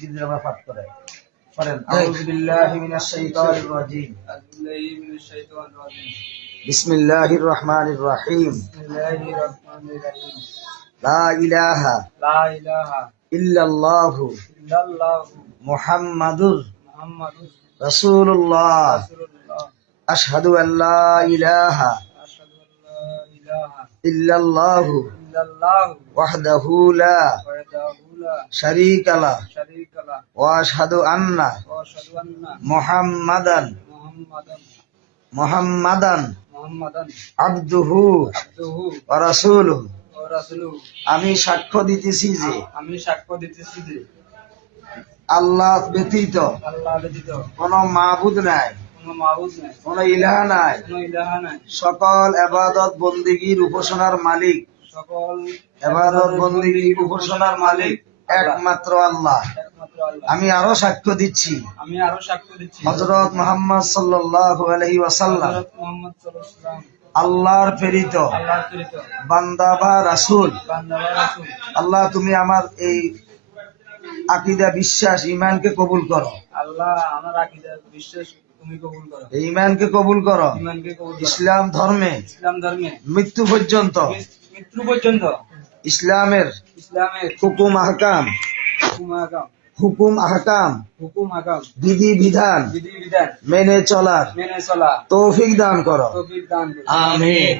জিবরিল আমরা পাঠ করে পড়েন আউযু বিল্লাহি মিনাশ শাইতানির রাজিম বিসমিল্লাহির রহমানির রহিম লা ইলাহা ইল্লাল্লাহু মুহাম্মাদুর রাসূলুল্লাহ আশহাদু আল্লা ইলাহা ইল্লাল্লাহু ওয়াহদাহু লা শারীকা লাহু ওয়া আশহাদু আন্না মুহাম্মাদান আবদুহু ওয়া রাসূলুহু। আমি সাক্ষ্য দিতেছি যে আল্লাহ ব্যতীত কোন মাবুদ নাই, কোন ইলাহ নাই। সকল ইবাদত বন্দেগীর উপাসনার মালিক একমাত্র আল্লাহ। আমি আরো সাক্ষ্য দিচ্ছি হযরত মুহাম্মদ সাল্লাল্লাহু আলাইহি ওয়াসাল্লাম আল্লাহর প্রেরিত বান্দা বা রাসূল। আল্লাহ তুমি আমার এই আকীদা বিশ্বাস ঈমানকে কবুল করো। ঈমানকে কবুল করো। ইসলাম ধর্মে মৃত্যু পর্যন্ত ইসলামের হুকুম আহকাম বিধি বিধান মেনে চলার তৌফিক দান করো। আমিন।